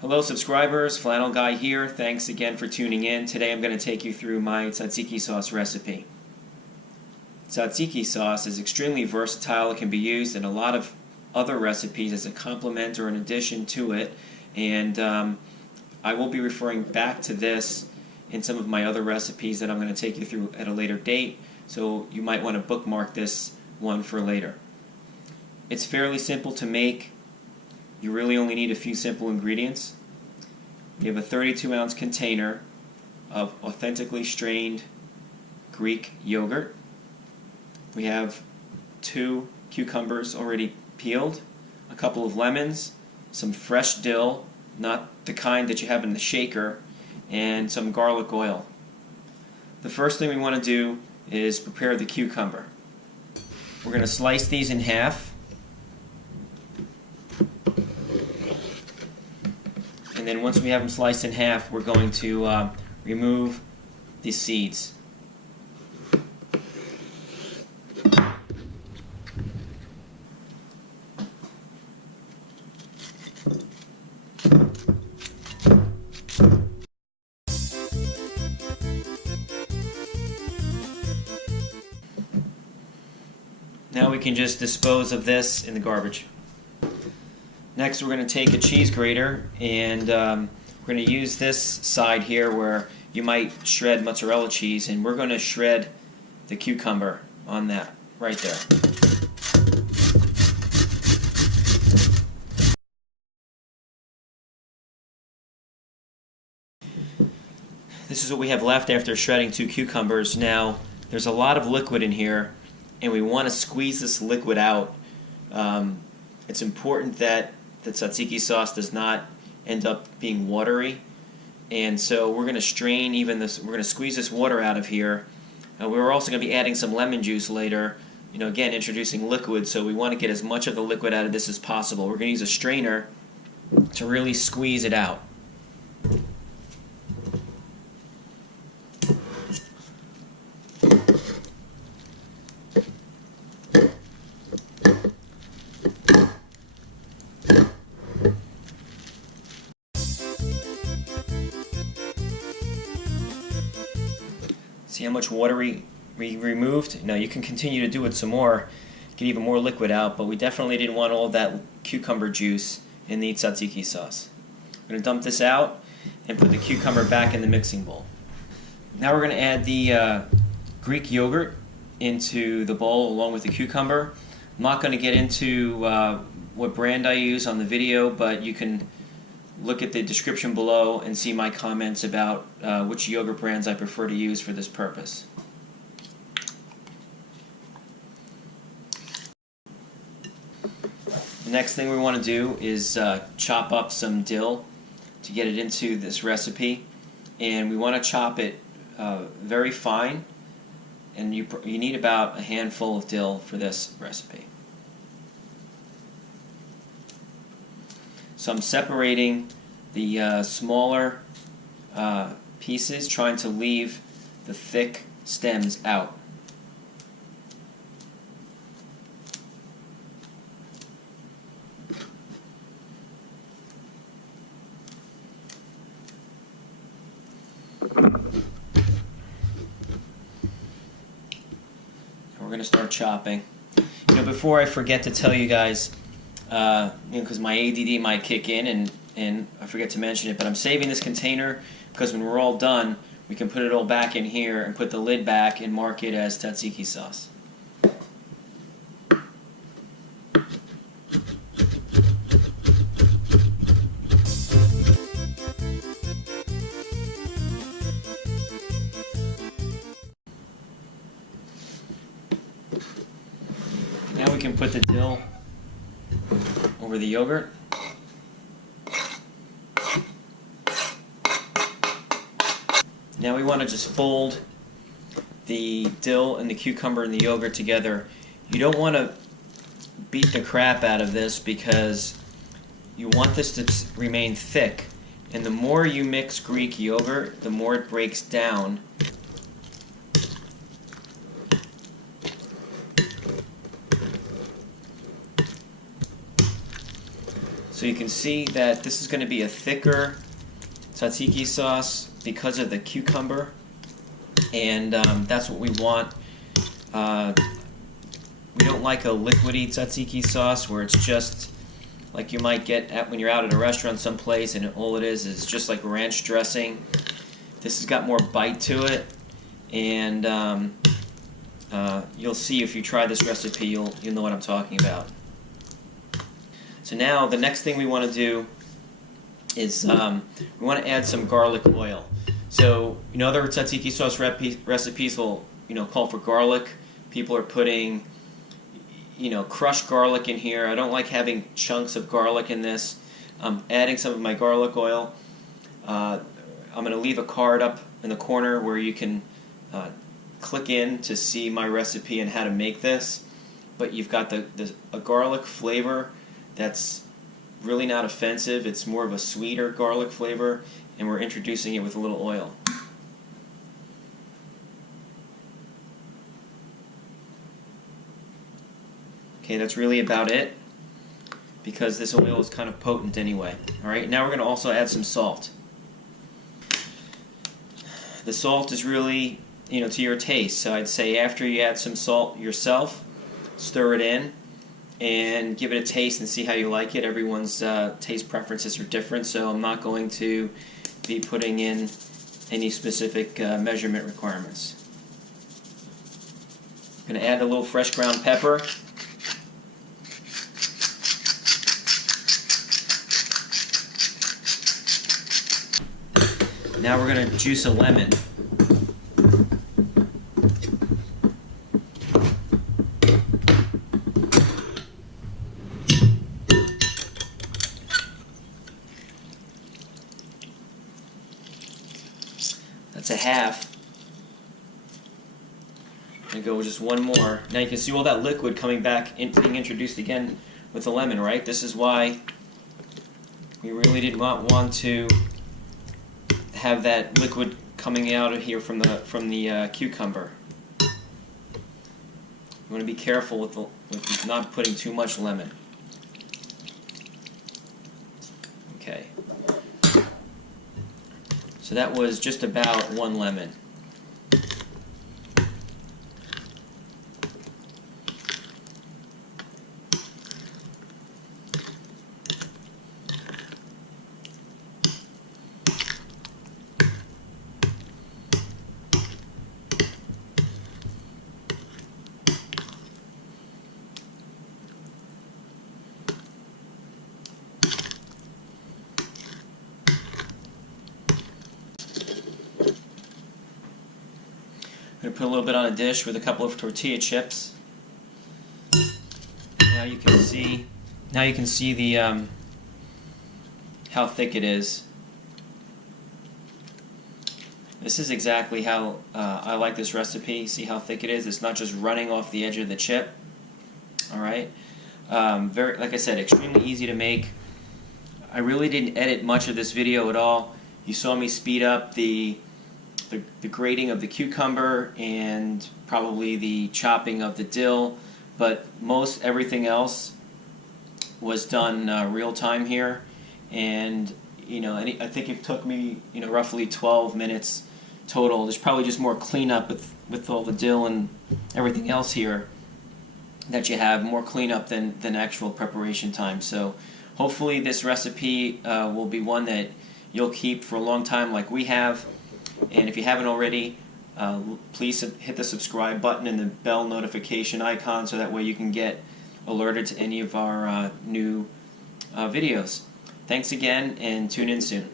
Hello subscribers, Flannel Guy here. Thanks again for tuning in. Today I'm going to take you through my tzatziki sauce recipe. Tzatziki sauce is extremely versatile. It can be used in a lot of other recipes as a complement or an addition to it, and I will be referring back to this in some of my other recipes that I'm going to take you through at a later date, so you might want to bookmark this one for later. It's fairly simple to make. You really only need a few simple ingredients. You have a 32-ounce container of authentically strained Greek yogurt. We have 2 cucumbers already peeled, a couple of lemons, some fresh dill, not the kind that you have in the shaker, and some garlic oil. The first thing we want to do is prepare the cucumber. We're going to slice these in half. And then once we have them sliced in half, we're going to remove the seeds. Now we can just dispose of this in the garbage. Next, we're going to take a cheese grater, and we're going to use this side here where you might shred mozzarella cheese, and we're going to shred the cucumber on that right there. This is what we have left after shredding 2 cucumbers. Now, there's a lot of liquid in here, and we want to squeeze this liquid out. It's important that the tzatziki sauce does not end up being watery, and so we're going to strain even this. We're going to squeeze this water out of here. We're also going to be adding some lemon juice later. Again, introducing liquid, so we want to get as much of the liquid out of this as possible. We're going to use a strainer to really squeeze it out. See how much water we removed? Now you can continue to do it some more, get even more liquid out, but we definitely didn't want all of that cucumber juice in the tzatziki sauce. We're going to dump this out and put the cucumber back in the mixing bowl. Now we're going to add the Greek yogurt into the bowl along with the cucumber. I'm not going to get into what brand I use on the video, but you can look at the description below and see my comments about which yogurt brands I prefer to use for this purpose. The next thing we want to do is chop up some dill to get it into this recipe, and we want to chop it very fine, and you need about a handful of dill for this recipe. So I'm separating the smaller pieces, trying to leave the thick stems out. We're going to start chopping. Before I forget to tell you guys, because my ADD might kick in and I forget to mention it, but I'm saving this container because when we're all done, we can put it all back in here and put the lid back and mark it as tzatziki sauce. Now we can put the dill over the yogurt. Now we want to just fold the dill and the cucumber and the yogurt together. You don't want to beat the crap out of this because you want this to remain thick. And the more you mix Greek yogurt, the more it breaks down. So you can see that this is going to be a thicker tzatziki sauce because of the cucumber, and that's what we want. We don't like a liquidy tzatziki sauce where it's just like you might get when you're out at a restaurant someplace and all it is just like ranch dressing. This has got more bite to it, and you'll see if you try this recipe, you'll know what I'm talking about. So now the next thing we want to do is we want to add some garlic oil. So other tzatziki sauce recipes will call for garlic. People are putting crushed garlic in here. I don't like having chunks of garlic in this. I'm adding some of my garlic oil. I'm going to leave a card up in the corner where you can click in to see my recipe and how to make this. But you've got a garlic flavor that's really not offensive. It's more of a sweeter garlic flavor, and we're introducing it with a little oil. Okay, that's really about it, because this oil is kind of potent anyway. Alright, now we're going to also add some salt. The salt is really, to your taste. So I'd say after you add some salt yourself, stir it in and give it a taste and see how you like it. Everyone's taste preferences are different, so I'm not going to be putting in any specific measurement requirements. I'm going to add a little fresh ground pepper. Now we're going to juice a lemon. That's a half. I'm going to go with just one more. Now you can see all that liquid coming back, being introduced again with the lemon, right? This is why we really did not want to have that liquid coming out of here from the cucumber. You want to be careful with not putting too much lemon. Okay. So that was just about one lemon. I'm going to put a little bit on a dish with a couple of tortilla chips. Now you can see the how thick it is. This is exactly how I like this recipe. See how thick it is? It's not just running off the edge of the chip. All right. Like I said, extremely easy to make. I really didn't edit much of this video at all. You saw me speed up the grating of the cucumber and probably the chopping of the dill, but most everything else was done real time here, and I think it took me roughly 12 minutes total. There's probably just more cleanup with all the dill and everything else here that you have, more cleanup than actual preparation time. So hopefully this recipe will be one that you'll keep for a long time like we have. And if you haven't already, please hit the subscribe button and the bell notification icon so that way you can get alerted to any of our new videos. Thanks again, and tune in soon.